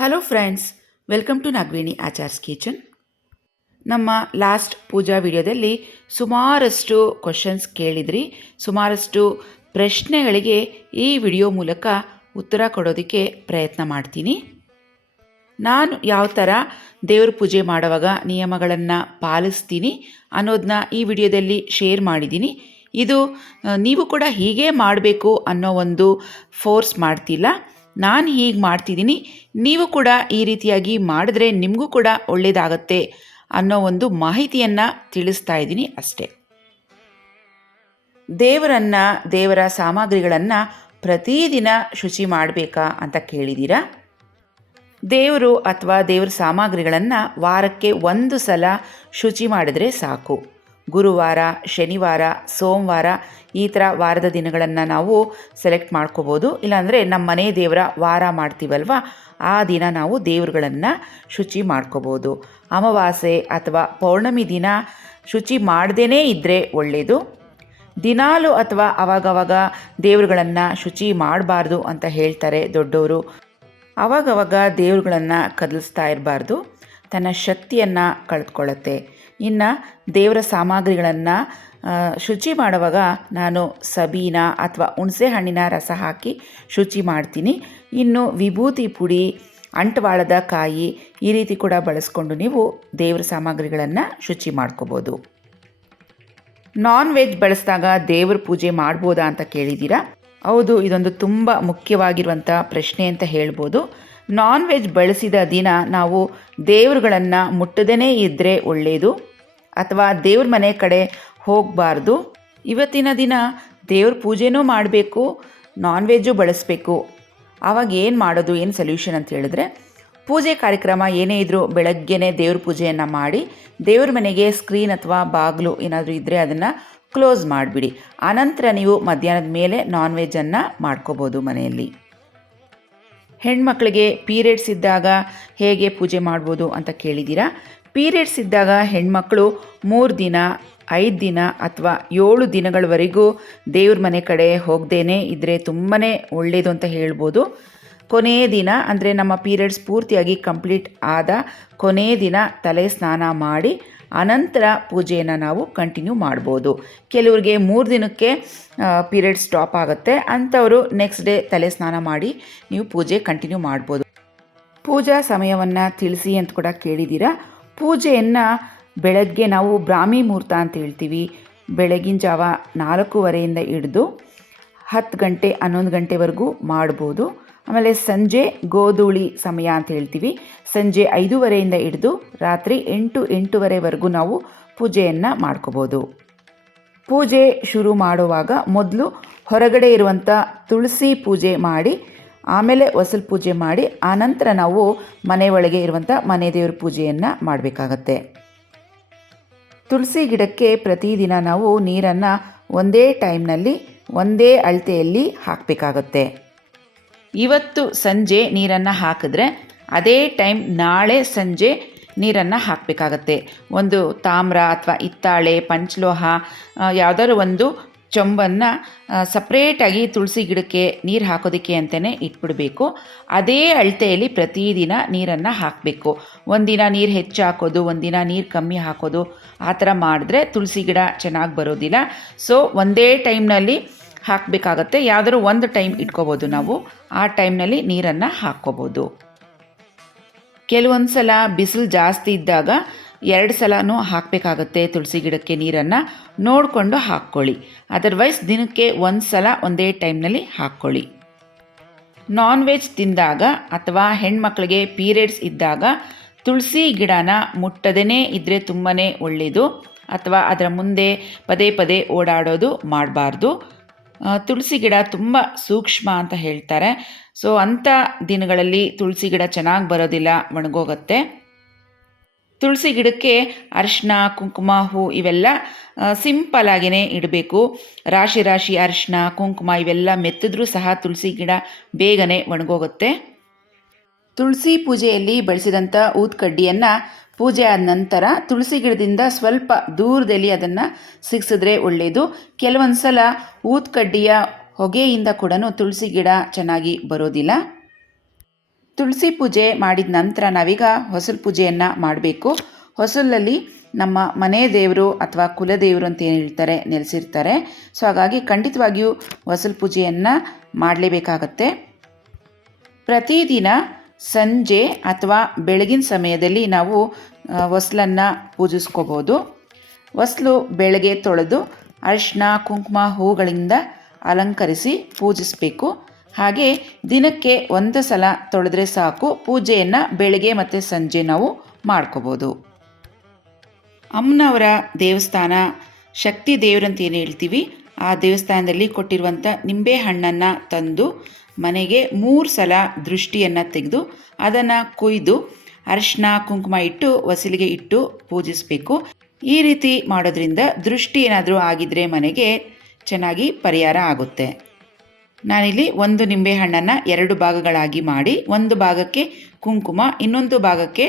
Hello friends, welcome to Nagaveni Achar's kitchen. ನಮ್ಮ last puja ವಿಡಿಯೋದಲ್ಲಿ ಸುಮಾರಷ್ಟು ಕ್ವಶನ್ಸ್ ಕೇಳಿದ್ರಿ. ಸುಮಾರಷ್ಟು ಪ್ರಶ್ನೆಗಳಿಗೆ ಈ ವಿಡಿಯೋ ಮೂಲಕ ಉತ್ತರ ಕೊಡೋದಕ್ಕೆ ಪ್ರಯತ್ನ ಮಾಡ್ತೀನಿ. ನಾನು ಯಾವ ಥರ ದೇವ್ರ ಪೂಜೆ ಮಾಡುವಾಗ ನಿಯಮಗಳನ್ನು ಪಾಲಿಸ್ತೀನಿ ಅನ್ನೋದನ್ನ ಈ ವಿಡಿಯೋದಲ್ಲಿ ಶೇರ್ ಮಾಡಿದ್ದೀನಿ. ಇದು ನೀವು ಕೂಡ ಹೀಗೆ ಮಾಡಬೇಕು ಅನ್ನೋ ಒಂದು ಫೋರ್ಸ್ ಮಾಡ್ತಿಲ್ಲ. ನಾನು ಹೀಗೆ ಮಾಡ್ತಿದ್ದೀನಿ, ನೀವು ಕೂಡ ಈ ರೀತಿಯಾಗಿ ಮಾಡಿದ್ರೆ ನಿಮಗೂ ಕೂಡ ಒಳ್ಳೆಯದಾಗತ್ತೆ ಅನ್ನೋ ಒಂದು ಮಾಹಿತಿಯನ್ನು ತಿಳಿಸ್ತಾ ಇದ್ದೀನಿ ಅಷ್ಟೇ. ದೇವರ ಸಾಮಗ್ರಿಗಳನ್ನು ಪ್ರತಿದಿನ ಶುಚಿ ಮಾಡಬೇಕಾ ಅಂತ ಕೇಳಿದ್ದೀರಾ. ದೇವರು ಅಥವಾ ದೇವರ ಸಾಮಗ್ರಿಗಳನ್ನು ವಾರಕ್ಕೆ ಒಂದು ಸಲ ಶುಚಿ ಮಾಡಿದ್ರೆ ಸಾಕು. ಗುರುವಾರ, ಶನಿವಾರ, ಸೋಮವಾರ ಈ ಥರ ವಾರದ ದಿನಗಳನ್ನು ನಾವು ಸೆಲೆಕ್ಟ್ ಮಾಡ್ಕೋಬೋದು. ಇಲ್ಲಾಂದರೆ ನಮ್ಮ ಮನೆ ದೇವರ ವಾರ ಮಾಡ್ತೀವಲ್ವ, ಆ ದಿನ ನಾವು ದೇವರುಗಳನ್ನು ಶುಚಿ ಮಾಡ್ಕೋಬೋದು. ಅಮಾವಾಸ್ಯೆ ಅಥವಾ ಪೌರ್ಣಮಿ ದಿನ ಶುಚಿ ಮಾಡದೇ ಇದ್ದರೆ ಒಳ್ಳೆಯದು. ದಿನಾಲು ಅಥವಾ ಆವಾಗವಾಗ ದೇವರುಗಳನ್ನು ಶುಚಿ ಮಾಡಬಾರ್ದು ಅಂತ ಹೇಳ್ತಾರೆ ದೊಡ್ಡವರು. ಆವಾಗವಾಗ ದೇವರುಗಳನ್ನು ಕದಲಿಸ್ತಾ ಇರಬಾರ್ದು, ತನ್ನ ಶಕ್ತಿಯನ್ನು ಕಳೆದುಕೊಳ್ಳುತ್ತೆ. ಇನ್ನು ದೇವರ ಸಾಮಗ್ರಿಗಳನ್ನು ಶುಚಿ ಮಾಡುವಾಗ ನಾನು ಸಬೀನ ಅಥವಾ ಹುಣಸೆ ಹಣ್ಣಿನ ರಸ ಹಾಕಿ ಶುಚಿ ಮಾಡ್ತೀನಿ. ಇನ್ನು ವಿಭೂತಿ ಪುಡಿ, ಅಂಟವಾಳದ ಕಾಯಿ ಈ ರೀತಿ ಕೂಡ ಬಳಸ್ಕೊಂಡು ನೀವು ದೇವರ ಸಾಮಗ್ರಿಗಳನ್ನು ಶುಚಿ ಮಾಡ್ಕೋಬೋದು. ನಾನ್ ವೆಜ್ ಬಳಸಿದಾಗ ದೇವ್ರ ಪೂಜೆ ಮಾಡ್ಬೋದಾ ಅಂತ ಕೇಳಿದ್ದೀರಾ. ಹೌದು, ಇದೊಂದು ತುಂಬ ಮುಖ್ಯವಾಗಿರುವಂಥ ಪ್ರಶ್ನೆ ಅಂತ ಹೇಳ್ಬೋದು. ನಾನ್ ವೆಜ್ ಬಳಸಿದ ದಿನ ನಾವು ದೇವರುಗಳನ್ನು ಮುಟ್ಟದೇ ಇದ್ದರೆ ಒಳ್ಳೆಯದು, ಅಥವಾ ದೇವ್ರ ಮನೆ ಕಡೆ ಹೋಗಬಾರ್ದು. ಇವತ್ತಿನ ದಿನ ದೇವ್ರ ಪೂಜೆನೂ ಮಾಡಬೇಕು, ನಾನ್ ವೆಜ್ಜು ಬಳಸಬೇಕು. ಆವಾಗ ಏನು ಮಾಡೋದು, ಏನು ಸೊಲ್ಯೂಷನ್ ಅಂತ ಹೇಳಿದ್ರೆ, ಪೂಜೆ ಕಾರ್ಯಕ್ರಮ ಏನೇ ಇದ್ದರೂ ಬೆಳಗ್ಗೆನೇ ದೇವ್ರ ಪೂಜೆಯನ್ನು ಮಾಡಿ ದೇವ್ರ ಮನೆಗೆ ಸ್ಕ್ರೀನ್ ಅಥವಾ ಬಾಗಿಲು ಏನಾದರೂ ಇದ್ದರೆ ಅದನ್ನು ಕ್ಲೋಸ್ ಮಾಡಿಬಿಡಿ. ಆನಂತರ ನೀವು ಮಧ್ಯಾಹ್ನದ ಮೇಲೆ ನಾನ್ ವೆಜ್ಜನ್ನು ಮಾಡ್ಕೋಬೋದು ಮನೆಯಲ್ಲಿ. ಹೆಣ್ಮಕ್ಳಿಗೆ ಪೀರಿಯಡ್ಸ್ ಇದ್ದಾಗ ಹೇಗೆ ಪೂಜೆ ಮಾಡ್ಬೋದು ಅಂತ ಕೇಳಿದ್ದೀರಾ. ಪೀರಿಯಡ್ಸ್ ಇದ್ದಾಗ ಹೆಣ್ಮಕ್ಳು 3 ದಿನ, 5 ದಿನ ಅಥವಾ 7 ದಿನಗಳವರೆಗೂ ದೇವ್ರ ಮನೆ ಕಡೆ ಹೋಗದೇನೆ ಇದ್ದರೆ ತುಂಬಾ ಒಳ್ಳೆಯದು ಅಂತ ಹೇಳ್ಬೋದು. ಕೊನೆಯ ದಿನ ಅಂದರೆ ನಮ್ಮ ಪೀರಿಯಡ್ಸ್ ಪೂರ್ತಿಯಾಗಿ ಕಂಪ್ಲೀಟ್ ಆದ ಕೊನೆಯ ದಿನ ತಲೆ ಸ್ನಾನ ಮಾಡಿ ಅನಂತರ ಪೂಜೆಯನ್ನು ನಾವು ಕಂಟಿನ್ಯೂ ಮಾಡ್ಬೋದು. ಕೆಲವ್ರಿಗೆ 3 ದಿನಕ್ಕೆ ಪೀರಿಯಡ್ ಸ್ಟಾಪ್ ಆಗುತ್ತೆ, ಅಂಥವರು ನೆಕ್ಸ್ಟ್ ಡೇ ತಲೆ ಸ್ನಾನ ಮಾಡಿ ನೀವು ಪೂಜೆ ಕಂಟಿನ್ಯೂ ಮಾಡ್ಬೋದು. ಪೂಜಾ ಸಮಯವನ್ನು ತಿಳಿಸಿ ಅಂತ ಕೂಡ ಕೇಳಿದ್ದೀರಾ. ಪೂಜೆಯನ್ನು ಬೆಳಗ್ಗೆ ನಾವು ಬ್ರಾಹ್ಮಿ ಮುಹೂರ್ತ ಅಂತ ಹೇಳ್ತೀವಿ. ಬೆಳಗಿನ ಜಾವ 4:15 ಹಿಡಿದು 10 ಗಂಟೆ 11 ಗಂಟೆವರೆಗೂ ಮಾಡ್ಬೋದು. ಆಮೇಲೆ ಸಂಜೆ ಗೋಧೂಳಿ ಸಮಯ ಅಂತ ಹೇಳ್ತೀವಿ. ಸಂಜೆ 5:30 ಹಿಡಿದು ರಾತ್ರಿ 8-8:30ವರೆಗೂ ನಾವು ಪೂಜೆಯನ್ನು ಮಾಡ್ಕೋಬೋದು. ಪೂಜೆ ಶುರು ಮಾಡುವಾಗ ಮೊದಲು ಹೊರಗಡೆ ಇರುವಂಥ ತುಳಸಿ ಪೂಜೆ ಮಾಡಿ, ಆಮೇಲೆ ಹೊಸಲು ಪೂಜೆ ಮಾಡಿ, ಆನಂತರ ನಾವು ಮನೆ ಒಳಗೆ ಇರುವಂಥ ಮನೆ ದೇವ್ರ ಪೂಜೆಯನ್ನು ಮಾಡಬೇಕಾಗತ್ತೆ. ತುಳಸಿ ಗಿಡಕ್ಕೆ ಪ್ರತಿದಿನ ನಾವು ನೀರನ್ನು ಒಂದೇ ಟೈಮ್ನಲ್ಲಿ ಒಂದೇ ಅಳತೆಯಲ್ಲಿ ಹಾಕಬೇಕಾಗತ್ತೆ. ಇವತ್ತು ಸಂಜೆ ನೀರನ್ನು ಹಾಕಿದ್ರೆ ಅದೇ ಟೈಮ್ ನಾಳೆ ಸಂಜೆ ನೀರನ್ನು ಹಾಕಬೇಕಾಗತ್ತೆ. ಒಂದು ತಾಮ್ರ ಅಥವಾ ಹಿತ್ತಾಳೆ, ಪಂಚಲೋಹ ಯಾವುದಾದ್ರು ಒಂದು ಚೊಂಬನ್ನು ಸಪ್ರೇಟಾಗಿ ತುಳಸಿ ಗಿಡಕ್ಕೆ ನೀರು ಹಾಕೋದಕ್ಕೆ ಅಂತಲೇ ಇಟ್ಬಿಡಬೇಕು. ಅದೇ ಅಳತೆಯಲ್ಲಿ ಪ್ರತಿದಿನ ನೀರನ್ನು ಹಾಕಬೇಕು. ಒಂದಿನ ನೀರು ಹೆಚ್ಚು ಹಾಕೋದು, ಒಂದಿನ ನೀರು ಕಮ್ಮಿ ಹಾಕೋದು, ಆ ಥರ ಮಾಡಿದ್ರೆ ತುಳಸಿ ಗಿಡ ಚೆನ್ನಾಗಿ ಬರೋದಿಲ್ಲ. ಸೊ ಒಂದೇ ಟೈಮ್ನಲ್ಲಿ ಹಾಕಬೇಕಾಗತ್ತೆ. ಯಾವುದಾದ್ರು ಒಂದು ಟೈಮ್ ಇಟ್ಕೋಬೋದು ನಾವು, ಆ ಟೈಮ್ನಲ್ಲಿ ನೀರನ್ನು ಹಾಕ್ಕೋಬೋದು. ಕೆಲವೊಂದು ಸಲ ಬಿಸಿಲು ಜಾಸ್ತಿ ಇದ್ದಾಗ 2 ಸಲನೂ ಹಾಕಬೇಕಾಗತ್ತೆ ತುಳಸಿ ಗಿಡಕ್ಕೆ ನೀರನ್ನು. ನೋಡಿಕೊಂಡು ಹಾಕ್ಕೊಳ್ಳಿ. ಅದರ್ವೈಸ್ ದಿನಕ್ಕೆ 1 ಸಲ ಒಂದೇ ಟೈಮ್ನಲ್ಲಿ ಹಾಕ್ಕೊಳ್ಳಿ. ನಾನ್ ವೆಜ್ ತಿಂದಾಗ ಅಥವಾ ಹೆಣ್ಮಕ್ಳಿಗೆ ಪೀರಿಯಡ್ಸ್ ಇದ್ದಾಗ ತುಳಸಿ ಗಿಡನ ಮುಟ್ಟದೇ ಇದ್ದರೆ ತುಂಬಾ ಒಳ್ಳೆಯದು. ಅಥವಾ ಅದರ ಮುಂದೆ ಪದೇ ಪದೇ ಓಡಾಡೋದು ಮಾಡಬಾರ್ದು. ತುಳಸಿ ಗಿಡ ತುಂಬ ಸೂಕ್ಷ್ಮ ಅಂತ ಹೇಳ್ತಾರೆ. ಸೊ ಅಂಥ ದಿನಗಳಲ್ಲಿ ತುಳಸಿ ಗಿಡ ಚೆನ್ನಾಗಿ ಬರೋದಿಲ್ಲ, ಒಣಗೋಗುತ್ತೆ. ತುಳಸಿ ಗಿಡಕ್ಕೆ ಅರಿಶಿನ, ಕುಂಕುಮ, ಹೂ ಇವೆಲ್ಲ ಸಿಂಪಲ್ಲಾಗಿಯೇ ಇಡಬೇಕು. ರಾಶಿ ರಾಶಿ ಅರಿಶಿನ, ಕುಂಕುಮ ಇವೆಲ್ಲ ಮೆತ್ತಿದ್ರೂ ಸಹ ತುಳಸಿ ಗಿಡ ಬೇಗನೆ ಒಣಗೋಗುತ್ತೆ. ತುಳಸಿ ಪೂಜೆಯಲ್ಲಿ ಬಳಸಿದಂಥ ಊದ್ಕಡ್ಡಿಯನ್ನು ಪೂಜೆ ಆದ ನಂತರ ತುಳಸಿ ಗಿಡದಿಂದ ಸ್ವಲ್ಪ ದೂರದಲ್ಲಿ ಅದನ್ನು ಸಿಗಿಸಿದ್ರೆ ಒಳ್ಳೆಯದು. ಕೆಲವೊಂದು ಸಲ ಊದ್ಕಡ್ಡಿಯ ಹೊಗೆಯಿಂದ ಕೂಡ ತುಳಸಿ ಗಿಡ ಚೆನ್ನಾಗಿ ಬರೋದಿಲ್ಲ. ತುಳಸಿ ಪೂಜೆ ಮಾಡಿದ ನಂತರ ನಾವೀಗ ಹೊಸಲು ಪೂಜೆಯನ್ನು ಮಾಡಬೇಕು. ಹೊಸಲಲ್ಲಿ ನಮ್ಮ ಮನೆ ದೇವರು ಅಥವಾ ಕುಲದೇವರು ಅಂತ ಏನು ಹೇಳ್ತಾರೆ ನೆಲೆಸಿರ್ತಾರೆ. ಸೊ ಹಾಗಾಗಿ ಖಂಡಿತವಾಗಿಯೂ ಹೊಸಲು ಪೂಜೆಯನ್ನು ಮಾಡಲೇಬೇಕಾಗತ್ತೆ. ಪ್ರತಿದಿನ ಸಂಜೆ ಅಥವಾ ಬೆಳಗಿನ ಸಮಯದಲ್ಲಿ ನಾವು ಹೊಸಲನ್ನು ಪೂಜಿಸ್ಕೋಬೋದು. ಹೊಸಲು ಬೆಳಗ್ಗೆ ತೊಳೆದು ಅರಿಶಿನ ಕುಂಕುಮ ಹೂಗಳಿಂದ ಅಲಂಕರಿಸಿ ಪೂಜಿಸಬೇಕು. ಹಾಗೆ ದಿನಕ್ಕೆ ಒಂದು ಸಲ ತೊಳೆದ್ರೆ ಸಾಕು. ಪೂಜೆಯನ್ನು ಬೆಳಗ್ಗೆ ಮತ್ತು ಸಂಜೆ ನಾವು ಮಾಡ್ಕೋಬೋದು. ಅಮ್ಮನವರ ದೇವಸ್ಥಾನ ಶಕ್ತಿ ದೇವರಂತ ಏನು ಹೇಳ್ತೀವಿ, ಆ ದೇವಸ್ಥಾನದಲ್ಲಿ ಕೊಟ್ಟಿರುವಂಥ ನಿಂಬೆ ಹಣ್ಣನ್ನು ತಂದು ಮನೆಗೆ 3 ಸಲ ದೃಷ್ಟಿಯನ್ನು ತೆಗೆದು ಅದನ್ನು ಕೊಯ್ದು ಅರಿಶಿನ ಕುಂಕುಮ ಇಟ್ಟು ಹೊಸಲಿಗೆ ಇಟ್ಟು ಪೂಜಿಸಬೇಕು. ಈ ರೀತಿ ಮಾಡೋದ್ರಿಂದ ದೃಷ್ಟಿ ಏನಾದರೂ ಆಗಿದ್ದರೆ ಮನೆಗೆ ಚೆನ್ನಾಗಿ ಪರಿಹಾರ ಆಗುತ್ತೆ. ನಾನಿಲ್ಲಿ ಒಂದು ನಿಂಬೆಹಣ್ಣನ್ನು 2 ಭಾಗಗಳಾಗಿ ಮಾಡಿ ಒಂದು ಭಾಗಕ್ಕೆ ಕುಂಕುಮ ಇನ್ನೊಂದು ಭಾಗಕ್ಕೆ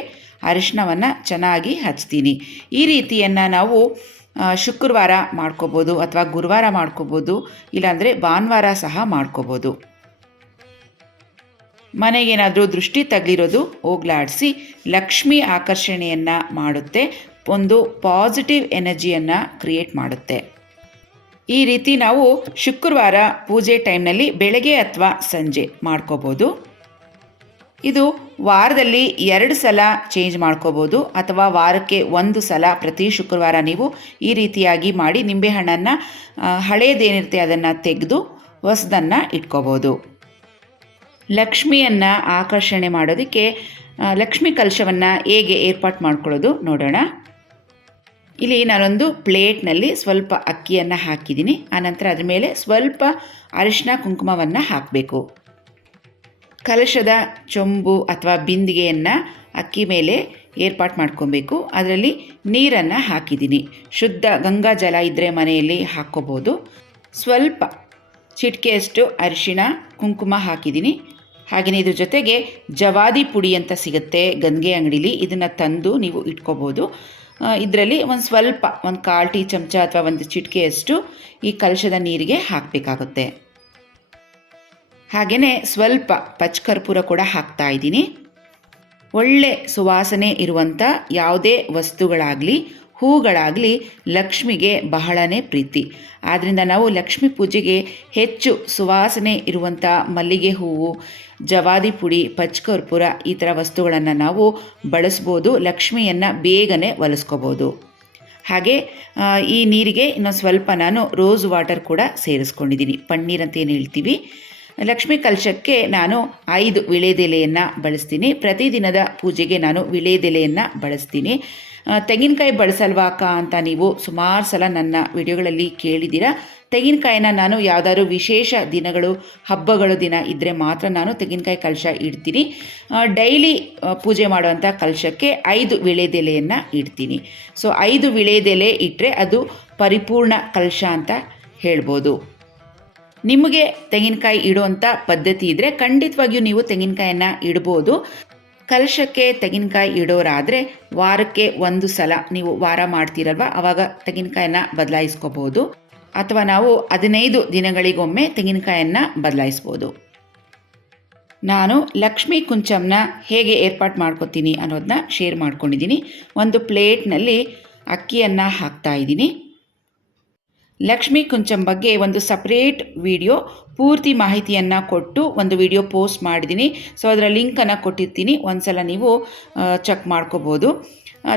ಅರಿಶಿನವನ್ನು ಚೆನ್ನಾಗಿ ಹಚ್ತೀನಿ. ಈ ರೀತಿಯನ್ನು ನಾವು ಶುಕ್ರವಾರ ಮಾಡ್ಕೋಬೋದು ಅಥವಾ ಗುರುವಾರ ಮಾಡ್ಕೋಬೋದು, ಇಲ್ಲಾಂದರೆ ಭಾನುವಾರ ಸಹ ಮಾಡ್ಕೋಬೋದು. ಮನೆಗೇನಾದರೂ ದೃಷ್ಟಿ ತಗಲಿರೋದು ಹೋಗ್ಲಾಡಿಸಿ ಲಕ್ಷ್ಮಿ ಆಕರ್ಷಣೆಯನ್ನು ಮಾಡುತ್ತೆ, ಒಂದು ಪಾಸಿಟಿವ್ ಎನರ್ಜಿಯನ್ನು ಕ್ರಿಯೇಟ್ ಮಾಡುತ್ತೆ. ಈ ರೀತಿ ನಾವು ಶುಕ್ರವಾರ ಪೂಜೆ ಟೈಮ್ನಲ್ಲಿ ಬೆಳಗ್ಗೆ ಅಥವಾ ಸಂಜೆ ಮಾಡ್ಕೋಬೋದು. ಇದು ವಾರದಲ್ಲಿ 2 ಸಲ ಚೇಂಜ್ ಮಾಡ್ಕೋಬೋದು ಅಥವಾ ವಾರಕ್ಕೆ 1 ಸಲ ಪ್ರತಿ ಶುಕ್ರವಾರ ನೀವು ಈ ರೀತಿಯಾಗಿ ಮಾಡಿ ನಿಂಬೆಹಣ್ಣನ್ನು ಹಳೇದೇನಿರುತ್ತೆ ಅದನ್ನು ತೆಗೆದು ಹೊಸದನ್ನು ಇಟ್ಕೋಬೋದು. ಲಕ್ಷ್ಮಿಯನ್ನು ಆಕರ್ಷಣೆ ಮಾಡೋದಕ್ಕೆ ಲಕ್ಷ್ಮಿ ಕಲಶವನ್ನು ಹೇಗೆ ಏರ್ಪಾಟ್ ಮಾಡ್ಕೊಳ್ಳೋದು ನೋಡೋಣ. ಇಲ್ಲಿ ನಾನೊಂದು ಪ್ಲೇಟ್ನಲ್ಲಿ ಸ್ವಲ್ಪ ಅಕ್ಕಿಯನ್ನು ಹಾಕಿದ್ದೀನಿ. ಆನಂತರ ಅದ್ರ ಮೇಲೆ ಸ್ವಲ್ಪ ಅರಿಶಿನ ಕುಂಕುಮವನ್ನು ಹಾಕಬೇಕು. ಕಲಶದ ಚೊಂಬು ಅಥವಾ ಬಿಂದಿಗೆಯನ್ನು ಅಕ್ಕಿ ಮೇಲೆ ಏರ್ಪಾಟ್ ಮಾಡ್ಕೊಬೇಕು. ಅದರಲ್ಲಿ ನೀರನ್ನು ಹಾಕಿದ್ದೀನಿ. ಶುದ್ಧ ಗಂಗಾ ಜಲ ಇದ್ದರೆ ಮನೆಯಲ್ಲಿ ಹಾಕ್ಕೋಬೋದು. ಸ್ವಲ್ಪ ಚಿಟಿಕೆಯಷ್ಟು ಅರಿಶಿಣ ಕುಂಕುಮ ಹಾಕಿದ್ದೀನಿ. ಹಾಗೆಯೇ ಇದ್ರ ಜೊತೆಗೆ ಜವಾದಿ ಪುಡಿ ಅಂತ ಸಿಗುತ್ತೆ ಗಂಗೆ ಅಂಗಡೀಲಿ, ಇದನ್ನು ತಂದು ನೀವು ಇಟ್ಕೋಬೋದು. ಇದರಲ್ಲಿ ಒಂದು ಸ್ವಲ್ಪ ಒಂದು 1/4 ಟೀ ಚಮಚ ಅಥವಾ 1 ಚಿಟಿಕೆಯಷ್ಟು ಈ ಕಲಶದ ನೀರಿಗೆ ಹಾಕಬೇಕಾಗುತ್ತೆ. ಹಾಗೆಯೇ ಸ್ವಲ್ಪ ಪಚ್ಚಕರ್ಪೂರ ಕೂಡ ಹಾಕ್ತಾ ಇದ್ದೀನಿ. ಒಳ್ಳೆ ಸುವಾಸನೆ ಇರುವಂಥ ಯಾವುದೇ ವಸ್ತುಗಳಾಗಲಿ ಹೂಗಳಾಗಲಿ ಲಕ್ಷ್ಮಿಗೆ ಬಹಳನೇ ಪ್ರೀತಿ. ಆದ್ದರಿಂದ ನಾವು ಲಕ್ಷ್ಮೀ ಪೂಜೆಗೆ ಹೆಚ್ಚು ಸುವಾಸನೆ ಇರುವಂಥ ಮಲ್ಲಿಗೆ ಹೂವು, ಜವಾದಿ ಪುಡಿ, ಪಚ್ಚಕರ್ಪೂರ ಈ ಥರ ವಸ್ತುಗಳನ್ನು ನಾವು ಬಳಸ್ಬೋದು. ಲಕ್ಷ್ಮಿಯನ್ನು ಬೇಗನೆ ಒಲಿಸ್ಕೋಬೋದು. ಹಾಗೆ ಈ ನೀರಿಗೆ ಇನ್ನೊಂದು ಸ್ವಲ್ಪ ನಾನು ರೋಸ್ ವಾಟರ್ ಕೂಡ ಸೇರಿಸ್ಕೊಂಡಿದ್ದೀನಿ, ಪನ್ನೀರ್ ಅಂತ ಏನು ಹೇಳ್ತೀವಿ. ಲಕ್ಷ್ಮೀ ಕಲಶಕ್ಕೆ ನಾನು 5 ವಿಳೆದೆಲೆಯನ್ನು ಬಳಸ್ತೀನಿ. ಪ್ರತಿದಿನದ ಪೂಜೆಗೆ ನಾನು ವಿಳೆದೆಲೆಯನ್ನು ಬಳಸ್ತೀನಿ. ತೆಂಗಿನಕಾಯಿ ಬಳಸಲ್ವಾ ಅಕ್ಕ ಅಂತ ನೀವು ಸುಮಾರು ಸಲ ನನ್ನ ವಿಡಿಯೋಗಳಲ್ಲಿ ಕೇಳಿದ್ದೀರಾ. ತೆಂಗಿನಕಾಯಿನ ನಾನು ಯಾವುದಾದ್ರು ವಿಶೇಷ ದಿನಗಳು ಹಬ್ಬಗಳು ದಿನ ಇದ್ದರೆ ಮಾತ್ರ ನಾನು ತೆಂಗಿನಕಾಯಿ ಕಲಶ ಇಡ್ತೀನಿ. ಡೈಲಿ ಪೂಜೆ ಮಾಡುವಂಥ ಕಲಶಕ್ಕೆ 5 ವಿಳೆದೆಲೆಯನ್ನು ಇಡ್ತೀನಿ. ಸೊ 5 ವಿಳೆದೆಲೆ ಇಟ್ಟರೆ ಅದು ಪರಿಪೂರ್ಣ ಕಲಶ ಅಂತ ಹೇಳ್ಬೋದು. ನಿಮಗೆ ತೆಂಗಿನಕಾಯಿ ಇಡುವಂಥ ಪದ್ಧತಿ ಇದ್ದರೆ ಖಂಡಿತವಾಗಿಯೂ ನೀವು ತೆಂಗಿನಕಾಯನ್ನು ಇಡ್ಬೋದು. ಕಲಶಕ್ಕೆ ತೆಂಗಿನಕಾಯಿ ಇಡೋರಾದರೆ ವಾರಕ್ಕೆ 1 ಸಲ ನೀವು ವಾರ ಮಾಡ್ತೀರಲ್ವ, ಆವಾಗ ತೆಂಗಿನಕಾಯನ್ನು ಬದಲಾಯಿಸ್ಕೋಬೋದು. ಅಥವಾ ನಾವು 15 ದಿನಗಳಿಗೊಮ್ಮೆ ತೆಂಗಿನಕಾಯನ್ನು ಬದಲಾಯಿಸ್ಬೋದು. ನಾನು ಲಕ್ಷ್ಮೀ ಕುಂಚಂನ ಹೇಗೆ ಏರ್ಪಾಟ್ ಮಾಡ್ಕೊತೀನಿ ಅನ್ನೋದನ್ನ ಶೇರ್ ಮಾಡ್ಕೊಂಡಿದ್ದೀನಿ. ಒಂದು ಪ್ಲೇಟ್ನಲ್ಲಿ ಅಕ್ಕಿಯನ್ನು ಹಾಕ್ತಾ ಇದ್ದೀನಿ. ಲಕ್ಷ್ಮೀ ಕುಂಚಂ ಬಗ್ಗೆ ಒಂದು ಸಪ್ರೇಟ್ ವಿಡಿಯೋ ಪೂರ್ತಿ ಮಾಹಿತಿಯನ್ನು ಕೊಟ್ಟು ಒಂದು ವಿಡಿಯೋ ಪೋಸ್ಟ್ ಮಾಡಿದ್ದೀನಿ. ಸೊ ಅದರ ಲಿಂಕನ್ನು ಕೊಟ್ಟಿರ್ತೀನಿ, ಒಂದು ಸಲ ನೀವು ಚೆಕ್ ಮಾಡ್ಕೋಬೋದು.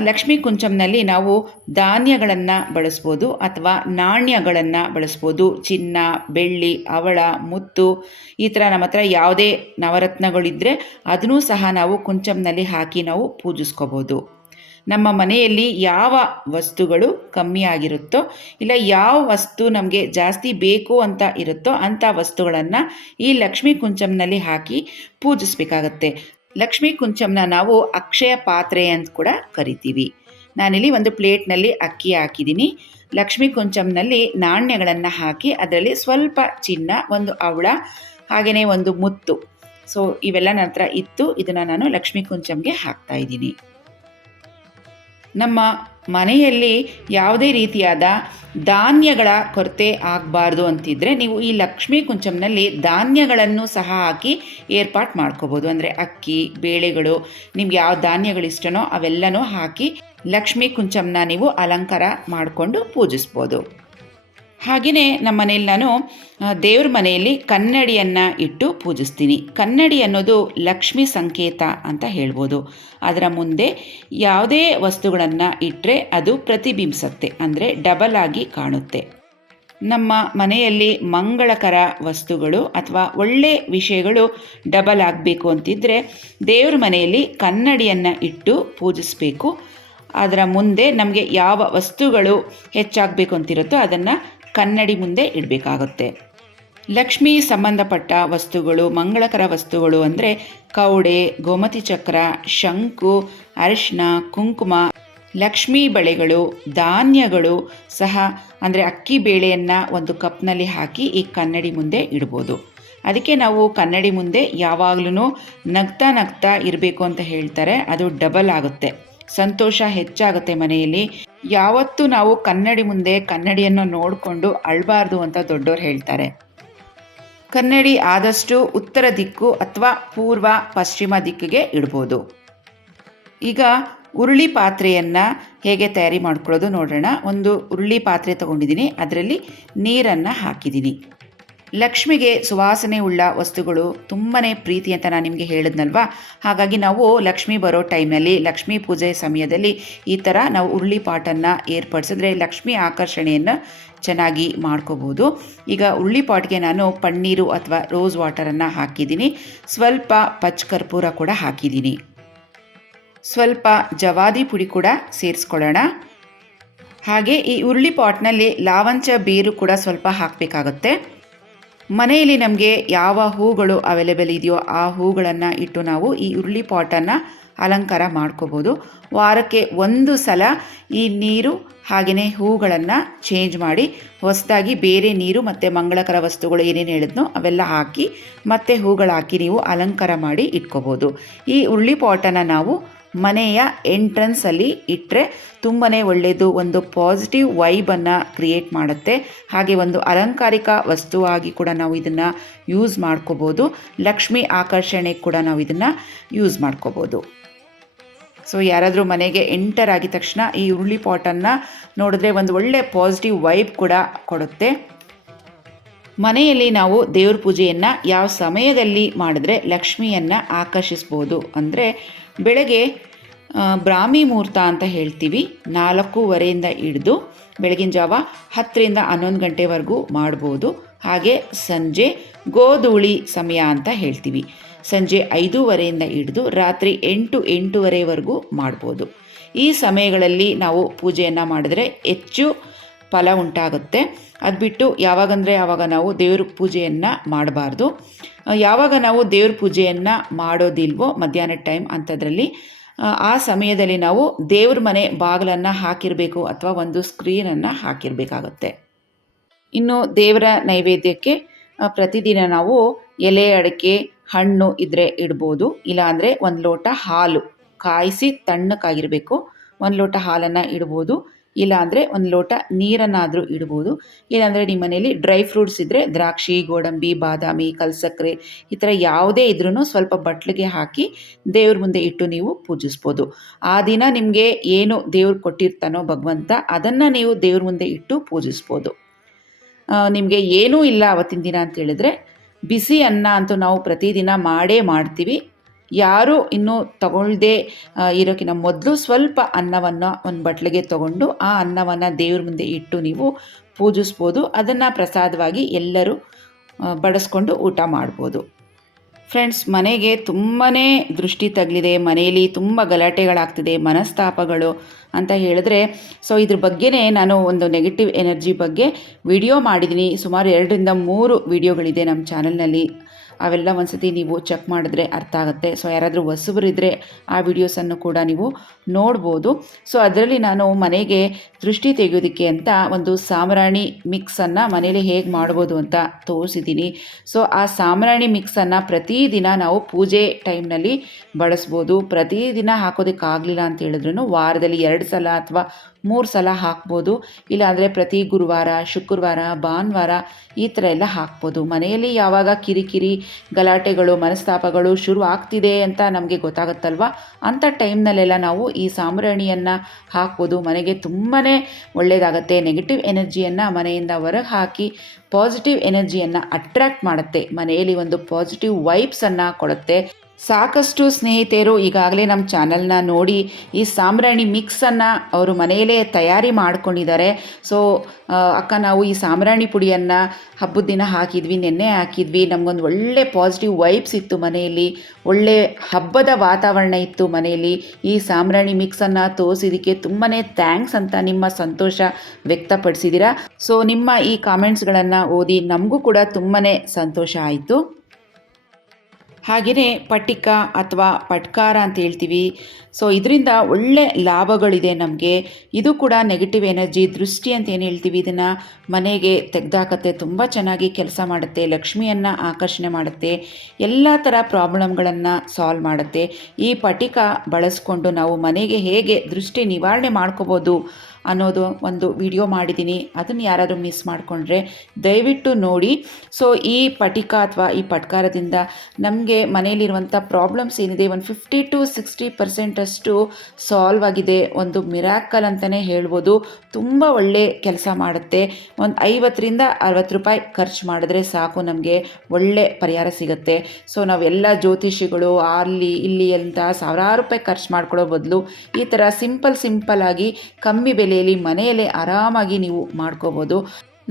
ಲಕ್ಷ್ಮೀ ಕುಂಚಂನಲ್ಲಿ ನಾವು ಧಾನ್ಯಗಳನ್ನು ಬಳಸ್ಬೋದು ಅಥವಾ ನಾಣ್ಯಗಳನ್ನು ಬಳಸ್ಬೋದು. ಚಿನ್ನ, ಬೆಳ್ಳಿ, ಹವಳ, ಮುತ್ತು ಈ ಥರ ನಮ್ಮ ಹತ್ರ ಯಾವುದೇ ನವರತ್ನಗಳಿದ್ದರೆ ಅದನ್ನೂ ಸಹ ನಾವು ಕುಂಚಂನಲ್ಲಿ ಹಾಕಿ ನಾವು ಪೂಜಿಸ್ಕೋಬೋದು. ನಮ್ಮ ಮನೆಯಲ್ಲಿ ಯಾವ ವಸ್ತುಗಳು ಕಮ್ಮಿ ಆಗಿರುತ್ತೋ ಇಲ್ಲ ಯಾವ ವಸ್ತು ನಮಗೆ ಜಾಸ್ತಿ ಬೇಕು ಅಂತ ಇರುತ್ತೋ ಅಂಥ ವಸ್ತುಗಳನ್ನು ಈ ಲಕ್ಷ್ಮೀ ಕುಂಚಂನಲ್ಲಿ ಹಾಕಿ ಪೂಜಿಸಬೇಕಾಗತ್ತೆ. ಲಕ್ಷ್ಮೀ ಕುಂಚಂನ ನಾವು ಅಕ್ಷಯ ಪಾತ್ರೆ ಅಂತ ಕೂಡ ಕರಿತೀವಿ. ನಾನಿಲ್ಲಿ ಒಂದು ಪ್ಲೇಟ್ನಲ್ಲಿ ಅಕ್ಕಿ ಹಾಕಿದ್ದೀನಿ. ಲಕ್ಷ್ಮೀ ಕುಂಚಂನಲ್ಲಿ ನಾಣ್ಯಗಳನ್ನು ಹಾಕಿ ಅದರಲ್ಲಿ ಸ್ವಲ್ಪ ಚಿನ್ನ, ಒಂದು ಹವಳ, ಹಾಗೆಯೇ ಒಂದು ಮುತ್ತು. ಸೊ ಇವೆಲ್ಲ ನನ್ನ ಹತ್ರ ಇತ್ತು. ಇದನ್ನು ನಾನು ಲಕ್ಷ್ಮೀ ಕುಂಚಂಗೆ ಹಾಕ್ತಾಯಿದ್ದೀನಿ. ನಮ್ಮ ಮನೆಯಲ್ಲಿ ಯಾವುದೇ ರೀತಿಯಾದ ಧಾನ್ಯಗಳ ಕೊರತೆ ಆಗಬಾರ್ದು ಅಂತಿದ್ದರೆ ನೀವು ಈ ಲಕ್ಷ್ಮೀ ಕುಂಚಂನಲ್ಲಿ ಧಾನ್ಯಗಳನ್ನು ಸಹ ಹಾಕಿ ಏರ್ಪಾಟ್ ಮಾಡ್ಕೋಬೋದು. ಅಂದರೆ ಅಕ್ಕಿ, ಬೇಳೆಗಳು, ನಿಮ್ಗೆ ಯಾವ ಧಾನ್ಯಗಳು ಇಷ್ಟನೋ ಅವೆಲ್ಲನೂ ಹಾಕಿ ಲಕ್ಷ್ಮೀ ಕುಂಚಂನ ನೀವು ಅಲಂಕಾರ ಮಾಡಿಕೊಂಡು ಪೂಜಿಸ್ಬೋದು. ಹಾಗೆಯೇ ನಮ್ಮ ಮನೇಲಿ ನಾನು ದೇವ್ರ ಮನೆಯಲ್ಲಿ ಕನ್ನಡಿಯನ್ನು ಇಟ್ಟು ಪೂಜಿಸ್ತೀನಿ. ಕನ್ನಡಿ ಅನ್ನೋದು ಲಕ್ಷ್ಮಿ ಸಂಕೇತ ಅಂತ ಹೇಳ್ಬೋದು. ಅದರ ಮುಂದೆ ಯಾವುದೇ ವಸ್ತುಗಳನ್ನು ಇಟ್ಟರೆ ಅದು ಪ್ರತಿಬಿಂಬಿಸುತ್ತೆ, ಅಂದರೆ ಡಬಲ್ ಆಗಿ ಕಾಣುತ್ತೆ. ನಮ್ಮ ಮನೆಯಲ್ಲಿ ಮಂಗಳಕರ ವಸ್ತುಗಳು ಅಥವಾ ಒಳ್ಳೆಯ ವಿಷಯಗಳು ಡಬಲ್ ಆಗಬೇಕು ಅಂತಿದ್ದರೆ ದೇವ್ರ ಮನೆಯಲ್ಲಿ ಕನ್ನಡಿಯನ್ನು ಇಟ್ಟು ಪೂಜಿಸಬೇಕು. ಅದರ ಮುಂದೆ ನಮಗೆ ಯಾವ ವಸ್ತುಗಳು ಹೆಚ್ಚಾಗಬೇಕು ಅಂತಿರುತ್ತೋ ಅದನ್ನು ಕನ್ನಡಿ ಮುಂದೆ ಇಡಬೇಕಾಗುತ್ತೆ. ಲಕ್ಷ್ಮಿ ಸಂಬಂಧಪಟ್ಟ ವಸ್ತುಗಳು, ಮಂಗಳಕರ ವಸ್ತುಗಳು ಅಂದರೆ ಕವಡೆ, ಗೋಮತಿ ಚಕ್ರ, ಶಂಕು, ಅರಿಶಿನ, ಕುಂಕುಮ, ಲಕ್ಷ್ಮೀ ಬಳೆಗಳು, ಧಾನ್ಯಗಳು ಸಹ ಅಂದರೆ ಅಕ್ಕಿ ಬೇಳೆಯನ್ನು ಒಂದು ಕಪ್ನಲ್ಲಿ ಹಾಕಿ ಈ ಕನ್ನಡಿ ಮುಂದೆ ಇಡ್ಬೋದು. ಅದಕ್ಕೆ ನಾವು ಕನ್ನಡಿ ಮುಂದೆ ಯಾವಾಗಲೂ ನಗ್ತಾ ನಗ್ತಾ ಇರಬೇಕು ಅಂತ ಹೇಳ್ತಾರೆ. ಅದು ಡಬಲ್ ಆಗುತ್ತೆ, ಸಂತೋಷ ಹೆಚ್ಚಾಗುತ್ತೆ ಮನೆಯಲ್ಲಿ. ಯಾವತ್ತೂ ನಾವು ಕನ್ನಡಿ ಮುಂದೆ ಕನ್ನಡಿಯನ್ನು ನೋಡಿಕೊಂಡು ಅಳಬಾರ್ದು ಅಂತ ದೊಡ್ಡೋರು ಹೇಳ್ತಾರೆ. ಕನ್ನಡಿ ಆದಷ್ಟು ಉತ್ತರ ದಿಕ್ಕು ಅಥವಾ ಪೂರ್ವ ಪಶ್ಚಿಮ ದಿಕ್ಕಿಗೆ ಇಡ್ಬೋದು. ಈಗ ಉರುಳಿ ಪಾತ್ರೆಯನ್ನು ಹೇಗೆ ತಯಾರಿ ಮಾಡ್ಕೊಳ್ಳೋದು ನೋಡೋಣ. ಒಂದು ಉರುಳಿ ಪಾತ್ರೆ ತೊಗೊಂಡಿದ್ದೀನಿ, ಅದರಲ್ಲಿ ನೀರನ್ನು ಹಾಕಿದ್ದೀನಿ. ಲಕ್ಷ್ಮಿಗೆ ಸುವಾಸನೆ ಉಳ್ಳ ವಸ್ತುಗಳು ತುಂಬಾ ಪ್ರೀತಿ ಅಂತ ನಾನು ನಿಮಗೆ ಹೇಳಿದ್ನಲ್ವ. ಹಾಗಾಗಿ ನಾವು ಲಕ್ಷ್ಮಿ ಬರೋ ಟೈಮ್ನಲ್ಲಿ, ಲಕ್ಷ್ಮೀ ಪೂಜೆ ಸಮಯದಲ್ಲಿ ಈ ಥರ ನಾವು ಉರುಳಿ ಪಾಟನ್ನು ಏರ್ಪಡಿಸಿದ್ರೆ ಲಕ್ಷ್ಮಿ ಆಕರ್ಷಣೆಯನ್ನು ಚೆನ್ನಾಗಿ ಮಾಡ್ಕೋಬೋದು. ಈಗ ಉರುಳಿ ಪಾಟ್ಗೆ ನಾನು ಪನ್ನೀರು ಅಥವಾ ರೋಸ್ ವಾಟರನ್ನು ಹಾಕಿದ್ದೀನಿ. ಸ್ವಲ್ಪ ಪಚ್ ಕರ್ಪೂರ ಕೂಡ ಹಾಕಿದ್ದೀನಿ. ಸ್ವಲ್ಪ ಜವಾದಿ ಪುಡಿ ಕೂಡ ಸೇರಿಸ್ಕೊಳ್ಳೋಣ. ಹಾಗೆ ಈ ಉರುಳಿ ಪಾಟ್ನಲ್ಲಿ ಲಾವಂಚ ಬೇರು ಕೂಡ ಸ್ವಲ್ಪ ಹಾಕಬೇಕಾಗತ್ತೆ. ಮನೆಯಲ್ಲಿ ನಮಗೆ ಯಾವ ಹೂಗಳು ಅವೈಲೇಬಲ್ ಇದೆಯೋ ಆ ಹೂಗಳನ್ನು ಇಟ್ಟು ನಾವು ಈ ಉರುಳಿ ಪಾಟನ್ನು ಅಲಂಕಾರ ಮಾಡ್ಕೋಬೋದು. ವಾರಕ್ಕೆ ಒಂದು ಸಲ ಈ ನೀರು ಹಾಗೆಯೇ ಹೂಗಳನ್ನು ಚೇಂಜ್ ಮಾಡಿ ಹೊಸದಾಗಿ ಬೇರೆ ನೀರು ಮತ್ತು ಮಂಗಳಕರ ವಸ್ತುಗಳು ಏನೇನು ಹೇಳಿದ್ನೋ ಅವೆಲ್ಲ ಹಾಕಿ ಮತ್ತು ಹೂಗಳು ಹಾಕಿ ನೀವು ಅಲಂಕಾರ ಮಾಡಿ ಇಟ್ಕೋಬೋದು. ಈ ಉರುಳಿ ಪಾಟನ್ನು ನಾವು ಮನೆಯ ಎಂಟ್ರೆನ್ಸಲ್ಲಿ ಇಟ್ಟರೆ ತುಂಬಾ ಒಳ್ಳೆಯದು. ಒಂದು ಪಾಸಿಟಿವ್ ವೈಬನ್ನು ಕ್ರಿಯೇಟ್ ಮಾಡುತ್ತೆ. ಹಾಗೆ ಒಂದು ಅಲಂಕಾರಿಕ ವಸ್ತುವಾಗಿ ಕೂಡ ನಾವು ಇದನ್ನು ಯೂಸ್ ಮಾಡ್ಕೋಬೋದು. ಲಕ್ಷ್ಮಿ ಆಕರ್ಷಣೆಗೆ ಕೂಡ ನಾವು ಇದನ್ನು ಯೂಸ್ ಮಾಡ್ಕೋಬೋದು. ಸೊ ಯಾರಾದರೂ ಮನೆಗೆ ಎಂಟರ್ ಆಗಿದ ತಕ್ಷಣ ಈ ಉರುಳಿ ಪಾಟನ್ನು ನೋಡಿದ್ರೆ ಒಂದು ಒಳ್ಳೆ ಪಾಸಿಟಿವ್ ವೈಬ್ ಕೂಡ ಕೊಡುತ್ತೆ. ಮನೆಯಲ್ಲಿ ನಾವು ದೇವ್ರ ಪೂಜೆಯನ್ನು ಯಾವ ಸಮಯದಲ್ಲಿ ಮಾಡಿದ್ರೆ ಲಕ್ಷ್ಮಿಯನ್ನು ಆಕರ್ಷಿಸ್ಬೋದು ಅಂದರೆ ಬೆಳಗ್ಗೆ ಬ್ರಾಹ್ಮಿ ಮುಹೂರ್ತ ಅಂತ ಹೇಳ್ತೀವಿ, 4:15 ಹಿಡಿದು ಬೆಳಗಿನ ಜಾವ 10ರಿಂದ 11 ಗಂಟೆವರೆಗೂ ಮಾಡ್ಬೋದು. ಹಾಗೆ ಸಂಜೆ ಗೋಧೂಳಿ ಸಮಯ ಅಂತ ಹೇಳ್ತೀವಿ, ಸಂಜೆ 5:30ಯಿಂದ ಹಿಡಿದು ರಾತ್ರಿ 8-8:30ವರೆಗೂ ಮಾಡ್ಬೋದು. ಈ ಸಮಯಗಳಲ್ಲಿ ನಾವು ಪೂಜೆಯನ್ನು ಮಾಡಿದ್ರೆ ಹೆಚ್ಚು ಫಲ ಉಂಟಾಗುತ್ತೆ. ಅದು ಬಿಟ್ಟು ಯಾವಾಗಂದರೆ ಆವಾಗ ನಾವು ದೇವ್ರ ಪೂಜೆಯನ್ನು ಮಾಡಬಾರ್ದು. ಯಾವಾಗ ನಾವು ದೇವ್ರ ಪೂಜೆಯನ್ನು ಮಾಡೋದಿಲ್ವೋ ಮಧ್ಯಾಹ್ನದ ಟೈಮ್ ಅಂಥದ್ರಲ್ಲಿ ಆ ಸಮಯದಲ್ಲಿ ನಾವು ದೇವ್ರ ಮನೆ ಬಾಗಿಲನ್ನು ಹಾಕಿರಬೇಕು ಅಥವಾ ಒಂದು ಸ್ಕ್ರೀನನ್ನು ಹಾಕಿರಬೇಕಾಗತ್ತೆ. ಇನ್ನು ದೇವರ ನೈವೇದ್ಯಕ್ಕೆ ಪ್ರತಿದಿನ ನಾವು ಎಲೆ ಅಡಿಕೆ ಹಣ್ಣು ಇದ್ದರೆ ಇಡ್ಬೋದು. ಇಲ್ಲಾಂದರೆ ಒಂದು ಲೋಟ ಹಾಲು ಕಾಯಿಸಿ ತಣ್ಣಕ್ಕಾಗಿರಬೇಕು, ಒಂದು ಲೋಟ ಹಾಲನ್ನು ಇಡ್ಬೋದು. ಇಲ್ಲಾಂದರೆ ಒಂದು ಲೋಟ ನೀರನ್ನಾದರೂ ಇಡ್ಬೋದು. ಇಲ್ಲಾಂದರೆ ನಿಮ್ಮ ಮನೇಲಿ ಡ್ರೈ ಫ್ರೂಟ್ಸ್ ಇದ್ದರೆ ದ್ರಾಕ್ಷಿ, ಗೋಡಂಬಿ, ಬಾದಾಮಿ, ಕಲ್ಸಕ್ಕರೆ ಈ ಥರ ಯಾವುದೇ ಇದ್ರೂ ಸ್ವಲ್ಪ ಬಟ್ಲಿಗೆ ಹಾಕಿ ದೇವ್ರ ಮುಂದೆ ಇಟ್ಟು ನೀವು ಪೂಜಿಸ್ಬೋದು. ಆ ದಿನ ನಿಮಗೆ ಏನು ದೇವ್ರು ಕೊಟ್ಟಿರ್ತಾನೋ ಭಗವಂತ ಅದನ್ನು ನೀವು ದೇವ್ರ ಮುಂದೆ ಇಟ್ಟು ಪೂಜಿಸ್ಬೋದು. ನಿಮಗೆ ಏನೂ ಇಲ್ಲ ಅವತ್ತಿನ ದಿನ ಅಂತ ಹೇಳಿದ್ರೆ ಬಿಸಿ ಅನ್ನ ಅಂತೂ ನಾವು ಪ್ರತಿದಿನ ಮಾಡೇ ಮಾಡ್ತೀವಿ. ಯಾರೂ ಇನ್ನೂ ತಗೊಳ್ಳದೆ ಇರೋಕ್ಕಿಂತ ಮೊದಲು ಸ್ವಲ್ಪ ಅನ್ನವನ್ನು ಒಂದು ಬಟ್ಲಿಗೆ ತೊಗೊಂಡು ಆ ಅನ್ನವನ್ನು ದೇವ್ರ ಮುಂದೆ ಇಟ್ಟು ನೀವು ಪೂಜಿಸ್ಬೋದು. ಅದನ್ನು ಪ್ರಸಾದವಾಗಿ ಎಲ್ಲರೂ ಬಡಿಸ್ಕೊಂಡು ಊಟ ಮಾಡ್ಬೋದು. ಫ್ರೆಂಡ್ಸ್, ಮನೆಗೆ ತುಂಬಾ ದೃಷ್ಟಿ ತಗಲಿದೆ, ಮನೆಯಲ್ಲಿ ತುಂಬ ಗಲಾಟೆಗಳಾಗ್ತಿದೆ, ಮನಸ್ತಾಪಗಳು ಅಂತ ಹೇಳಿದ್ರೆ ಸೊ ಇದ್ರ ಬಗ್ಗೆನೇ ನಾನು ಒಂದು ನೆಗೆಟಿವ್ ಎನರ್ಜಿ ಬಗ್ಗೆ ವಿಡಿಯೋ ಮಾಡಿದ್ದೀನಿ. ಸುಮಾರು 2-3 ವಿಡಿಯೋಗಳಿದೆ ನಮ್ಮ ಚಾನಲ್ನಲ್ಲಿ. ಅವೆಲ್ಲ ಒಂದ್ಸತಿ ನೀವು ಚೆಕ್ ಮಾಡಿದ್ರೆ ಅರ್ಥ ಆಗುತ್ತೆ. ಸೊ ಯಾರಾದರೂ ಹೊಸಬರಿದ್ದರೆ ಆ ವಿಡಿಯೋಸನ್ನು ಕೂಡ ನೀವು ನೋಡ್ಬೋದು. ಸೊ ಅದರಲ್ಲಿ ನಾನು ಮನೆಗೆ ದೃಷ್ಟಿ ತೆಗೆಯೋದಕ್ಕೆ ಅಂತ ಒಂದು ಸಾಂಬ್ರಾಣಿ ಮಿಕ್ಸನ್ನು ಮನೇಲಿ ಹೇಗೆ ಮಾಡ್ಬೋದು ಅಂತ ತೋರಿಸಿದ್ದೀನಿ. ಸೊ ಆ ಸಾಂಬ್ರಾಣಿ ಮಿಕ್ಸನ್ನು ಪ್ರತಿದಿನ ನಾವು ಪೂಜೆ ಟೈಮ್ನಲ್ಲಿ ಬಳಸ್ಬೋದು. ಪ್ರತಿದಿನ ಹಾಕೋದಕ್ಕಾಗಲಿಲ್ಲ ಅಂತ ಹೇಳಿದ್ರೂ ವಾರದಲ್ಲಿ 2 ಸಲ ಅಥವಾ 3 ಸಲ ಹಾಕ್ಬೋದು. ಇಲ್ಲಾಂದರೆ ಪ್ರತಿ ಗುರುವಾರ, ಶುಕ್ರವಾರ, ಭಾನುವಾರ ಈ ಥರ ಎಲ್ಲ ಹಾಕ್ಬೋದು. ಮನೆಯಲ್ಲಿ ಯಾವಾಗ ಕಿರಿಕಿರಿ, ಗಲಾಟೆಗಳು, ಮನಸ್ತಾಪಗಳು ಶುರು ಆಗ್ತಿದೆ ಅಂತ ನಮಗೆ ಗೊತ್ತಾಗುತ್ತಲ್ವ, ಅಂಥ ಟೈಮ್ನಲ್ಲೆಲ್ಲ ನಾವು ಈ ಸಾಂಬ್ರಾಣಿಯನ್ನು ಹಾಕ್ಬೋದು. ಮನೆಗೆ ತುಂಬಾ ಒಳ್ಳೆಯದಾಗತ್ತೆ. ನೆಗೆಟಿವ್ ಎನರ್ಜಿಯನ್ನು ಮನೆಯಿಂದ ಹೊರಗೆ ಹಾಕಿ ಪಾಸಿಟಿವ್ ಎನರ್ಜಿಯನ್ನು ಅಟ್ರ್ಯಾಕ್ಟ್ ಮಾಡುತ್ತೆ. ಮನೆಯಲ್ಲಿ ಒಂದು ಪಾಸಿಟಿವ್ ವೈಬ್ಸನ್ನು ಕೊಡುತ್ತೆ. ಸಾಕಷ್ಟು ಸ್ನೇಹಿತರು ಈಗಾಗಲೇ ನಮ್ಮ ಚಾನಲ್ನ ನೋಡಿ ಈ ಸಾಂಬ್ರಾಣಿ ಮಿಕ್ಸನ್ನು ಅವರು ಮನೆಯಲ್ಲೇ ತಯಾರಿ ಮಾಡ್ಕೊಂಡಿದ್ದಾರೆ. ಸೊ ಅಕ್ಕ, ನಾವು ಈ ಸಾಂಬ್ರಾಣಿ ಪುಡಿಯನ್ನು ಹಬ್ಬದ ದಿನ ಹಾಕಿದ್ವಿ, ನೆನ್ನೆ ಹಾಕಿದ್ವಿ, ನಮಗೊಂದು ಒಳ್ಳೆ ಪಾಸಿಟಿವ್ ವೈಬ್ಸ್ ಇತ್ತು ಮನೆಯಲ್ಲಿ, ಒಳ್ಳೆ ಹಬ್ಬದ ವಾತಾವರಣ ಇತ್ತು ಮನೆಯಲ್ಲಿ. ಈ ಸಾಂಬ್ರಾಣಿ ಮಿಕ್ಸನ್ನು ತೋರಿಸಿದ್ದಕ್ಕೆ ತುಂಬಾ ಥ್ಯಾಂಕ್ಸ್ ಅಂತ ನಿಮ್ಮ ಸಂತೋಷ ವ್ಯಕ್ತಪಡಿಸಿದ್ದೀರಾ. ಸೊ ನಿಮ್ಮ ಈ ಕಾಮೆಂಟ್ಸ್ಗಳನ್ನು ಓದಿ ನಮಗೂ ಕೂಡ ತುಂಬಾ ಸಂತೋಷ ಆಯಿತು. ಹಾಗೆಯೇ ಪಟಿಕ ಅಥವಾ ಪಟ್ಕಾರ ಅಂತ ಹೇಳ್ತೀವಿ. ಸೊ ಇದರಿಂದ ಒಳ್ಳೆ ಲಾಭಗಳಿದೆ ನಮಗೆ. ಇದು ಕೂಡ ನೆಗೆಟಿವ್ ಎನರ್ಜಿ, ದೃಷ್ಟಿ ಅಂತ ಏನು ಹೇಳ್ತೀವಿ, ಇದನ್ನು ಮನೆಗೆ ತೆಗೆದಾಕತ್ತೆ. ತುಂಬ ಚೆನ್ನಾಗಿ ಕೆಲಸ ಮಾಡುತ್ತೆ, ಲಕ್ಷ್ಮಿಯನ್ನು ಆಕರ್ಷಣೆ ಮಾಡುತ್ತೆ, ಎಲ್ಲ ಥರ ಪ್ರಾಬ್ಲಮ್ಗಳನ್ನು ಸಾಲ್ವ್ ಮಾಡುತ್ತೆ. ಈ ಪಟಿಕ ಬಳಸ್ಕೊಂಡು ನಾವು ಮನೆಗೆ ಹೇಗೆ ದೃಷ್ಟಿ ನಿವಾರಣೆ ಮಾಡ್ಕೋಬೋದು ಅನ್ನೋದು ಒಂದು ವಿಡಿಯೋ ಮಾಡಿದ್ದೀನಿ. ಅದನ್ನು ಯಾರಾದರೂ ಮಿಸ್ ಮಾಡಿಕೊಂಡ್ರೆ ದಯವಿಟ್ಟು ನೋಡಿ. ಸೊ ಈ ಪಟಿಕ ಅಥವಾ ಈ ಪಟ್ಕಾರದಿಂದ ನಮಗೆ ಮನೆಯಲ್ಲಿರುವಂಥ ಪ್ರಾಬ್ಲಮ್ಸ್ ಏನಿದೆ ಒಂದು 50 to 60% ಸಾಲ್ವ್ ಆಗಿದೆ. ಒಂದು ಮಿರಾಕಲ್ ಅಂತಲೇ ಹೇಳ್ಬೋದು. ತುಂಬ ಒಳ್ಳೆ ಕೆಲಸ ಮಾಡುತ್ತೆ. ಒಂದು 50ರಿಂದ 60 ರೂಪಾಯಿ ಖರ್ಚು ಮಾಡಿದ್ರೆ ಸಾಕು, ನಮಗೆ ಒಳ್ಳೆ ಪರಿಹಾರ ಸಿಗುತ್ತೆ. ಸೊ ನಾವೆಲ್ಲ ಜ್ಯೋತಿಷಿಗಳು ಅಲ್ಲಿ ಇಲ್ಲಿ ಅಂತ ಸಾವಿರಾರು ರೂಪಾಯಿ ಖರ್ಚು ಮಾಡ್ಕೊಳ್ಳೋ ಬದಲು ಈ ಥರ ಸಿಂಪಲ್ ಆಗಿ ಕಮ್ಮಿ ಬೆಲೆಯಲ್ಲಿ ಮನೆಯಲ್ಲೇ ಆರಾಮಾಗಿ ನೀವು ಮಾಡ್ಕೋಬೋದು.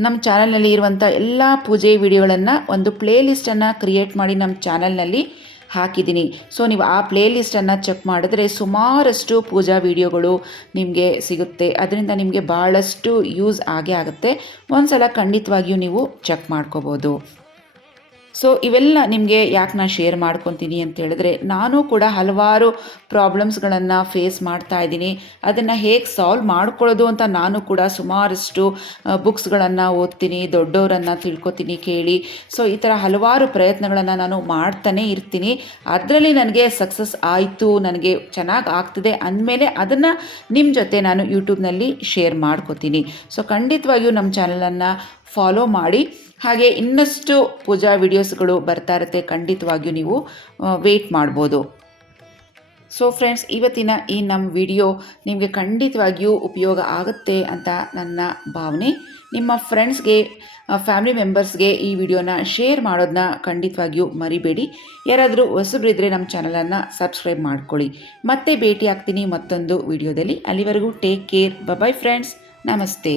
ನಮ್ಮ ಚಾನಲ್ನಲ್ಲಿ ಇರುವಂಥ ಎಲ್ಲ ಪೂಜೆ ವಿಡಿಯೋಗಳನ್ನು ಒಂದು ಪ್ಲೇ ಲಿಸ್ಟನ್ನು ಕ್ರಿಯೇಟ್ ಮಾಡಿ ನಮ್ಮ ಚಾನಲ್ನಲ್ಲಿ ಹಾಕಿದ್ದೀನಿ. ಸೊ ನೀವು ಆ ಪ್ಲೇ ಲಿಸ್ಟನ್ನು ಚೆಕ್ ಮಾಡಿದ್ರೆ ಸುಮಾರಷ್ಟು ಪೂಜಾ ವಿಡಿಯೋಗಳು ನಿಮಗೆ ಸಿಗುತ್ತೆ. ಅದರಿಂದ ನಿಮಗೆ ಭಾಳಷ್ಟು ಯೂಸ್ ಆಗೇ ಆಗುತ್ತೆ. ಒಂದು ಸಲ ಖಂಡಿತವಾಗಿಯೂ ನೀವು ಚೆಕ್ ಮಾಡ್ಕೋಬೋದು. ಸೊ ಇವೆಲ್ಲ ನಿಮಗೆ ಯಾಕೆ ನಾನು ಶೇರ್ ಮಾಡ್ಕೊತೀನಿ ಅಂತ ಹೇಳಿದ್ರೆ, ನಾನು ಕೂಡ ಹಲವಾರು ಪ್ರಾಬ್ಲಮ್ಸ್ಗಳನ್ನು ಫೇಸ್ ಮಾಡ್ತಾ ಇದ್ದೀನಿ. ಅದನ್ನು ಹೇಗೆ ಸಾಲ್ವ್ ಮಾಡ್ಕೊಳ್ಳೋದು ಅಂತ ನಾನು ಕೂಡ ಸುಮಾರಷ್ಟು ಬುಕ್ಸ್ಗಳನ್ನು ಓದ್ತೀನಿ, ದೊಡ್ಡವರನ್ನು ತಿಳ್ಕೊತೀನಿ ಕೇಳಿ. ಸೊ ಈ ಥರ ಹಲವಾರು ಪ್ರಯತ್ನಗಳನ್ನು ನಾನು ಮಾಡ್ತಾನೇ ಇರ್ತೀನಿ. ಅದರಲ್ಲಿ ನನಗೆ ಸಕ್ಸಸ್ ಆಯಿತು, ನನಗೆ ಚೆನ್ನಾಗಿ ಆಗ್ತಿದೆ ಅಂದಮೇಲೆ ಅದನ್ನು ನಿಮ್ಮ ಜೊತೆ ನಾನು ಯೂಟ್ಯೂಬ್ನಲ್ಲಿ ಶೇರ್ ಮಾಡ್ಕೊತೀನಿ. ಸೊ ಖಂಡಿತವಾಗಿಯೂ ನಮ್ಮ ಚಾನಲನ್ನು ಫಾಲೋ ಮಾಡಿ. ಹಾಗೆ ಇನ್ನಷ್ಟು ಪೂಜಾ ವಿಡಿಯೋಸ್ಗಳು ಬರ್ತಾ ಇರುತ್ತೆ, ಖಂಡಿತವಾಗಿಯೂ ನೀವು ವೆಯ್ಟ್ ಮಾಡ್ಬೋದು. ಸೊ ಫ್ರೆಂಡ್ಸ್, ಇವತ್ತಿನ ಈ ನಮ್ಮ ವಿಡಿಯೋ ನಿಮಗೆ ಖಂಡಿತವಾಗಿಯೂ ಉಪಯೋಗ ಆಗುತ್ತೆ ಅಂತ ನನ್ನ ಭಾವನೆ. ನಿಮ್ಮ ಫ್ರೆಂಡ್ಸ್ಗೆ, ಫ್ಯಾಮಿಲಿ ಮೆಂಬರ್ಸ್ಗೆ ಈ ವಿಡಿಯೋನ ಶೇರ್ ಮಾಡೋದನ್ನ ಖಂಡಿತವಾಗಿಯೂ ಮರಿಬೇಡಿ. ಯಾರಾದರೂ ಹೊಸಬ್ರಿದ್ದರೆ ನಮ್ಮ ಚಾನಲನ್ನು ಸಬ್ಸ್ಕ್ರೈಬ್ ಮಾಡ್ಕೊಳ್ಳಿ. ಮತ್ತೆ ಭೇಟಿ ಆಗ್ತೀನಿ ಮತ್ತೊಂದು ವಿಡಿಯೋದಲ್ಲಿ. ಅಲ್ಲಿವರೆಗೂ ಟೇಕ್ ಕೇರ್. ಬೈ ಫ್ರೆಂಡ್ಸ್, ನಮಸ್ತೆ.